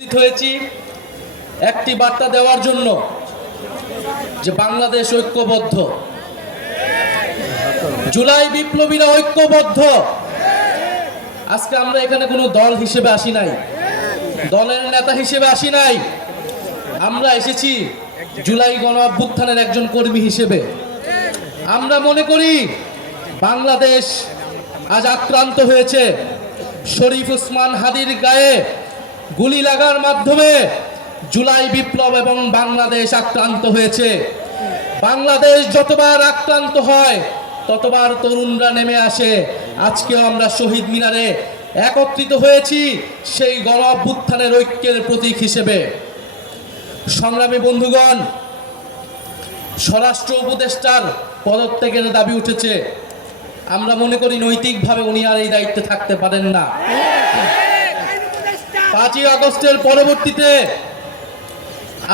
উপস্থিত হয়েছি একটি বার্তা দেওয়ার জন্য যে বাংলাদেশ ঐক্যবদ্ধ, জুলাই বিপ্লবীরা ঐক্যবদ্ধ। আজকে আমরা এখানে কোনো দল হিসেবে আসি নাই, দলের নেতা হিসেবে আসি নাই, আমরা এসেছি জুলাই গণ অভ্যুত্থানের একজন কর্মী হিসেবে। আমরা মনে করি বাংলাদেশ আজ আক্রান্ত হয়েছে। শরীফ ওসমান হাদির গায়ে গুলি লাগার মাধ্যমে জুলাই বিপ্লব এবং বাংলাদেশ আক্রান্ত হয়েছে। বাংলাদেশ যতবার আক্রান্ত হয় ততবার তরুণরা নেমে আসে। আজকেও আমরা শহীদ মিনারে একত্রিত হয়েছি সেই গণ অভ্যুত্থানের ঐক্যের প্রতীক হিসেবে। সংগ্রামী বন্ধুগণ, স্বরাষ্ট্র উপদেষ্টার পদত্যাগের দাবি উঠেছে। আমরা মনে করি নৈতিকভাবে উনি আর এই দায়িত্বে থাকতে পারেন না। 5ই আগস্টের পরবর্তীতে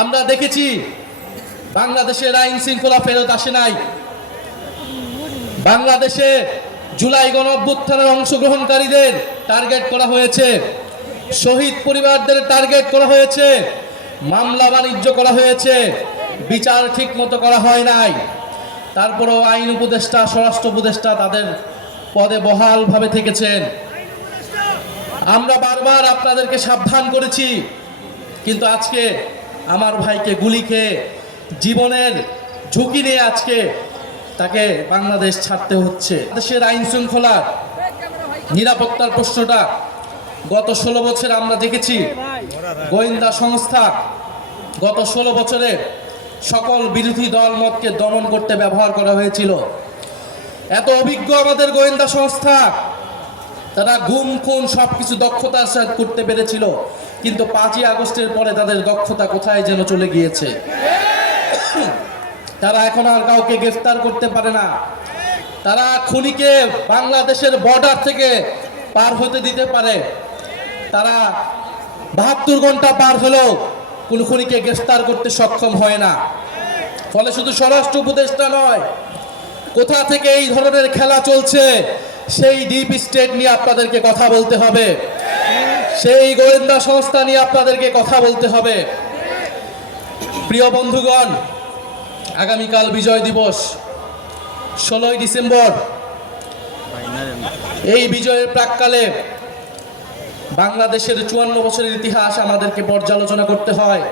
আমরা দেখেছি বাংলাদেশের আইন শৃঙ্খলা ফেরত আসে নাই। বাংলাদেশে জুলাই গণ অভ্যুত্থানের অংশগ্রহণকারীদের টার্গেট করা হয়েছে, শহীদ পরিবারদের টার্গেট করা হয়েছে, মামলা বাণিজ্য করা হয়েছে, বিচার ঠিক মতো করা হয় নাই। তারপরেও আইন উপদেষ্টা, স্বরাষ্ট্র উপদেষ্টা তাদের পদে বহালভাবে থেকেছেন। আমরা বারবার আপনাদেরকে সাবধান করেছি, কিন্তু আজকে আমার ভাইকে গুলি খেয়ে জীবনের ঝুঁকি নিয়ে আজকে তাকে বাংলাদেশ ছাড়তে হচ্ছে। দেশের আইন শৃঙ্খলা নিরাপত্তার প্রশ্নটা গত 16 বছরে আমরা দেখেছি গোয়েন্দা সংস্থা গত 16 বছরে সকল বিরোধী দল মতকে দমন করতে ব্যবহার করা হয়েছিল। এত অভিজ্ঞ আমাদের গোয়েন্দা সংস্থা, তারা গুম খুন সবকিছু দক্ষতার সাথে করতে পেরেছিল, কিন্তু 5ই আগস্টের পরে তাদের দক্ষতা কোথায় যেন চলে গিয়েছে। তারা এখন আর কাউকে গ্রেফতার করতে পারে না। তারা খুনিকে বাংলাদেশের বর্ডার থেকে পার হতে দিতে পারে। তারা 72 ঘন্টা পার হলেও কোন খুনিকে গ্রেফতার করতে সক্ষম হয় না। ফলে শুধু স্বরাষ্ট্র উপদেষ্টা নয়, কোথা থেকে এই ধরনের খেলা চলছে সেই ডিপ স্টেট নিয়ে আপনাদেরকে কথা বলতে হবে, সেই গোয়েন্দা সংস্থা নিয়ে আপনাদেরকে কথা বলতে হবে। প্রিয় বন্ধুগণ, আগামীকাল বিজয় দিবস 16ই ডিসেম্বর। এই বিজয়ের প্রাক্কালে বাংলাদেশের 54 বছরের ইতিহাস আমাদেরকে পর্যালোচনা করতে হয়।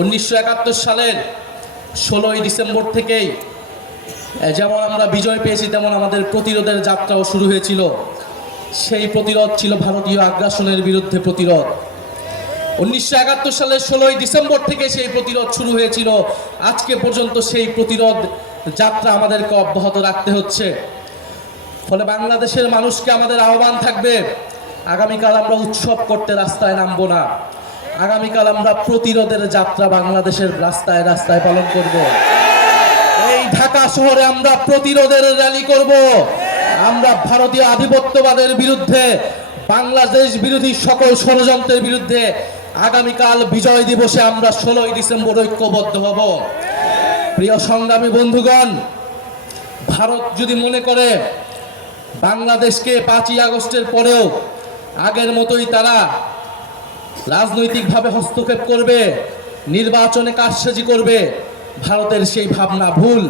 1971 সালের 16ই ডিসেম্বর থেকেই যেমন আমরা বিজয় পেয়েছি, তেমন আমাদের প্রতিরোধের যাত্রাও শুরু হয়েছিল। সেই প্রতিরোধ ছিল ভারতীয় আগ্রাসনের বিরুদ্ধে প্রতিরোধ। 1971 সালের 16ই ডিসেম্বর থেকে সেই প্রতিরোধ শুরু হয়েছিল। আজকে পর্যন্ত সেই প্রতিরোধ যাত্রা আমাদেরকে অব্যাহত রাখতে হচ্ছে। ফলে বাংলাদেশের মানুষকে আমাদের আহ্বান থাকবে, আগামীকাল আমরা উৎসব করতে রাস্তায় নামবো না। আগামীকাল আমরা প্রতিরোধের যাত্রা বাংলাদেশের রাস্তায় রাস্তায় পালন করব। এই ঢাকা শহরে আমরা প্রতিরোধের র্যালি করব। আমরা ভারতীয় আধিপত্যবাদের বিরুদ্ধে, বাংলাদেশ বিরোধী সকল ষড়যন্ত্রের বিরুদ্ধে আগামীকাল বিজয় দিবসে আমরা 16ই ডিসেম্বর ঐক্যবদ্ধ হব। প্রিয় সংগ্রামী বন্ধুগণ, ভারত যদি মনে করে বাংলাদেশকে 5ই আগস্টের পরেও আগের মতোই তারা রাজনৈতিকভাবে হস্তক্ষেপ করবে, নির্বাচনে কারসাজি করবে, ভারতের সেই ভাবনা ভুল।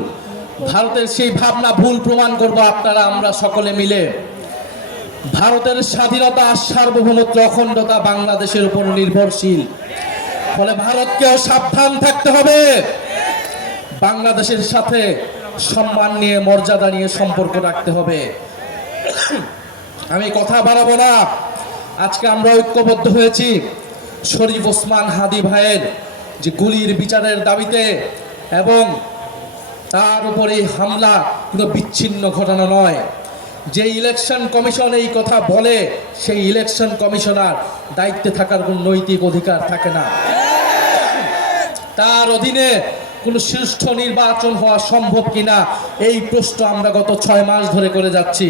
ভারতের সেই ভাবনা ভুল প্রমাণ করব আপনারা আমরা সকলে মিলে। ভারতের স্বাধীনতা, সার্বভৌমত্ব, অখণ্ডতা বাংলাদেশের উপর নির্ভরশীল। ফলে ভারতকেও সাবধান থাকতে হবে। বাংলাদেশের সাথে সম্মান নিয়ে, মর্যাদা নিয়ে সম্পর্ক রাখতে হবে। আমি কথা বাড়াবো না। আজকে আমরা ঐক্যবদ্ধ হয়েছি শরীফ ওসমান হাদি ভাইয়ের যে গুলির বিচারের দাবিতে, এবং তার উপরে হামলা কোনো বিচ্ছিন্ন ঘটনা নয়। যে ইলেকশন কমিশন এই কথা বলে, সেই ইলেকশন কমিশনার দায়িত্বে থাকার কোনো নৈতিক অধিকার থাকে না। তার অধীনে কোনো সুষ্ঠু নির্বাচন হওয়া সম্ভব কিনা এই প্রশ্ন আমরা গত 6 মাস ধরে করে যাচ্ছি।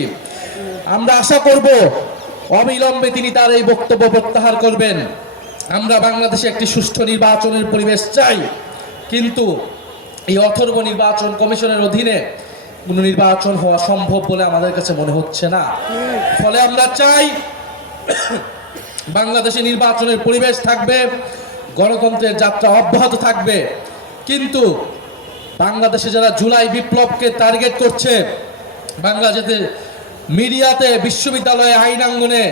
আমরা আশা করব অবিলম্বে তিনি তার এই বক্তব্য প্রত্যাহার করবেন। আমরা বাংলাদেশে একটি সুষ্ঠু নির্বাচনের পরিবেশ চাই, কিন্তু এই অথর্ব নির্বাচন কমিশনের অধীনে কোনো নির্বাচন হওয়া সম্ভব বলে আমাদের কাছে মনে হচ্ছে না। ফলে আমরা চাই বাংলাদেশে নির্বাচনের পরিবেশ থাকবে, গণতন্ত্রের যাত্রা অব্যাহত থাকবে। কিন্তু বাংলাদেশে যারা জুলাই বিপ্লবকে টার্গেট করছে, বাংলাদেশে মিডিয়াতে, বিশ্ববিদ্যালয়ে, আইনাঙ্গনে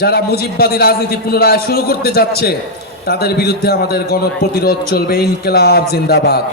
যারা মুজিববাদী রাজনীতি পুনরায় শুরু করতে যাচ্ছে, তাদের বিরুদ্ধে আমাদের গণপ্রতিরোধ চলবে। ইনকিলাব জিন্দাবাদ।